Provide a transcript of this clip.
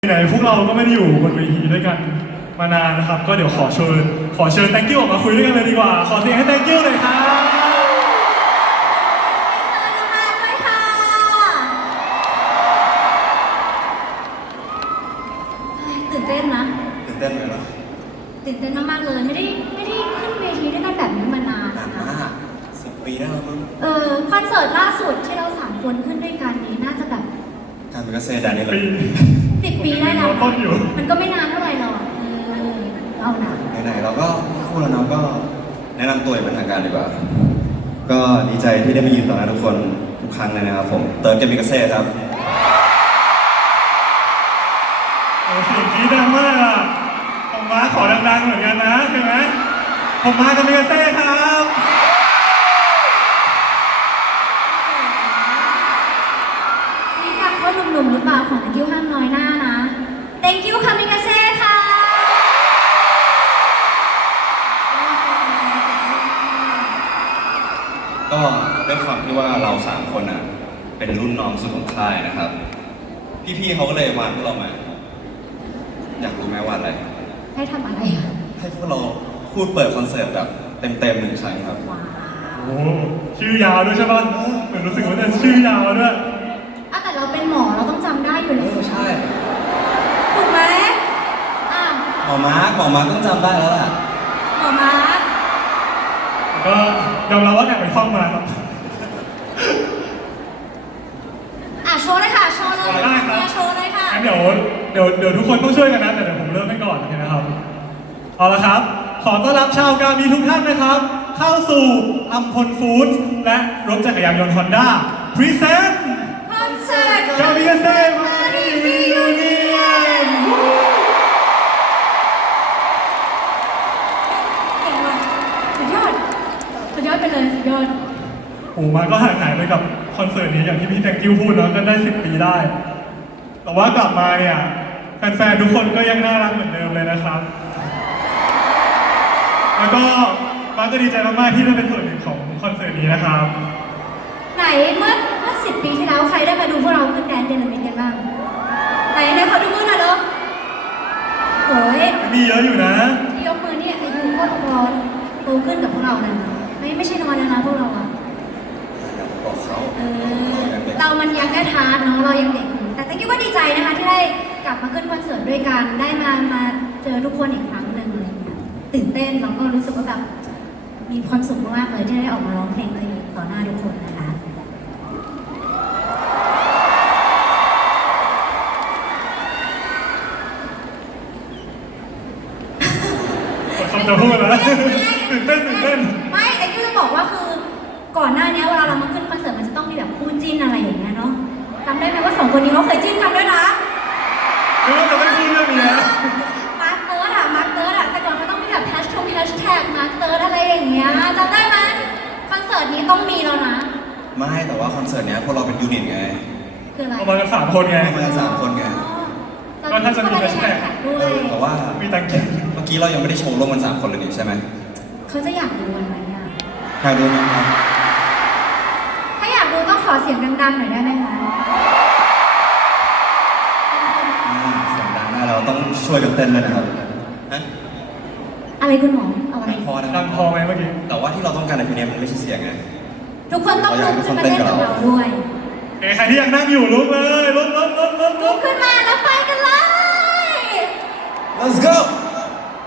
ไหนพวกเราก็ไม่ได้อยู่บนเวทีด้วยกันมานานนะครับก็เดี๋ยวขอเชิญ thank you ออกมาคุยด้วยกันเลยดีกว่าขอเสียงให้ thank you เลยครับตื่นเต้นนะตื่นเต้นเลยเหรอตื่นเต้นมากๆเลยไม่ได้ขึ้นเวทีด้วยกันแบบนี้มานานมาก10 ปีได้แล้วมั้งคอนเสิร์ตล่าสุดที่เรา3 คนขึ้นด้วยกันนี้น่าจะแบบการเป็นเกษตรนี่เลย 10 ปีได้แล้วมันก็ไม่นานเท่าไหร่หรอกเอาหนาไหนๆเราก็คู่แล้วเนาะก็แนะนำตัวอย่างเป็นทางการดีกว่าก็ดีใจที่ได้มายืนต่อหน้าทุกคนทุกครั้งเลยนะครับผมเติร์ดเกมมิกเซ่ครับเสียงกรี๊ดดังมากอ่ะผมมาขอดังๆเหมือนกันนะใช่ไหมผมมากับมิกาเซ่ครับนี่ทำเขาหนุ่มๆหรือเปล่าของ thank you ห้ามน้อยหน้านะ thank you ค่ะมิกาเซ่ค่ะก็ด้วยความที่ว่าเรา3 คนอ่ะเป็นรุ่นน้องสุดของค่ายนะครับพี่ๆเขาก็เลยวานพวกเรามาอยากรู้ไหมว่าอะไรให้ทำอะไรอ่ะให้พวกเราพูดเปิดคอนเสิร์ตแบบเต็ม1 ครั้งครับโอ้ชื่อยาวด้วยใช่ป่ะเหมือนรู้สึกว่าจะชื่อยาวด้วยแต่เราเป็นหมอเราต้องจำได้อยู่แล้วใช่ถูกไหมหมอมาร์คต้องจำได้แล้วแหละหมอมาร์คก็ยอมรับว่าแอบไปท่องมาครับโชว์เลยค่ะโชว์เลยได้ครับโชว์เลยค่ะเดี๋ยวทุกคนต้องช่วยกันนะแต่เดี๋ยวผมเริ่มให้ก่อนนะครับเอาละครับขอต้อนรับชาวกามีทุกท่านนะครับเข้าสู่อัมพลฟู้ดและรถจักรยานยนต์ฮอนด้าพรีเซนต์คอนเสิร์ตกามีเซ่มาดีมียูเนียนเก่งว่ะสุดยอดไปเลยสุดยอดโอ้มาก็ห่างหายไปกับคอนเสิร์ตนี้อย่างที่พี่แตงกิ้วพูดเนาะก็ได้10 ปีได้แต่ว่ากลับมาเนี่ยแฟนๆทุกคนก็ยังน่ารักเหมือนเดิมเลยนะครับแล้วก็มาก็ดีใจมากๆที่ได้เป็นส่วนหนึ่งของคอนเสิร์ตนี้นะครับไหนเมื่อ10 ปีที่แล้วใครได้มาดูพวกเราขึ้นแดนเดนมิดกันบ้างไหนขอดูมือหน่อยเนาะโอ้ยมีเยอะอยู่นะที่ยกมือนี่อายุก็พอโตขึ้นกับพวกเรานะไม่ใช่น้อยนะพวกเราอ่ะเรามันยังแค่ทาร์เนาะเรายังเด็กแต่คิดว่าดีใจนะคะที่ได้กลับมาขึ้นคอนเสิร์ตด้วยกันได้มาเจอทุกคนอีกครั้งหนึ่งอะไรเงี้ยตื่นเต้นแล้วก็รู้สึกว่าแบบมีความสุขมากเลยที่ได้ออกมาร้องเพลงต่อหน้าทุกคนนะคะผมจะพูดแล้วตื่นเต้นไม่แต่ที่จะบอกว่าคือก่อนหน้านี้เวลาเรามาขึ้นคอนเสิร์ตมันจะต้องมีแบบคู่จิ้นอะไรอย่างเงี้ยเนาะจำได้ไหมว่า2 คนนี้เขาเคยจิ้นกันด้วยนะไม่ว่าจะไม่พูดเรื่องนี้มาร์คเติร์ดแต่ก่อนเขาต้องมีแบบแฮชแท็กมาร์คเติร์ดอะไรอย่างเงี้ยจำได้ไหมคอนเสิร์ตนี้ต้องมีแล้วนะไม่แต่ว่าคอนเสิร์ตเนี้ยพวกเราเป็นยูนิตไงคืออะไรมากัน3 คนไงมากัน3 คนไงก็ถ้าจะมีแฮชแท็กด้วยแต่ว่ามีตังเก็บเมื่อกี้เรายังไม่ได้โชว์ร่วมกัน3 คนเลยนี่ใช่ไหมเขาจะอยากดูกันไหมอ่ะอยากดูไหมครับถ้าอยากดูต้องขอเสียงดังๆหน่อยได้ไหมคะเสียงดังได้เราต้องช่วยกันเต้นเลยนะครับอะไรคุณหมอเอาอะไรดังพอไหมเมื่อกี้แต่ว่าที่เราต้องการในเพลงนี้มันไม่ใช่เสียงไงทุกคนต้องลุกขึ้นมาเต้นกับเราด้วยใครที่ยังนั่งอยู่ลุกเลยลุกขึ้นมาแล้วไปกันเลย Let's go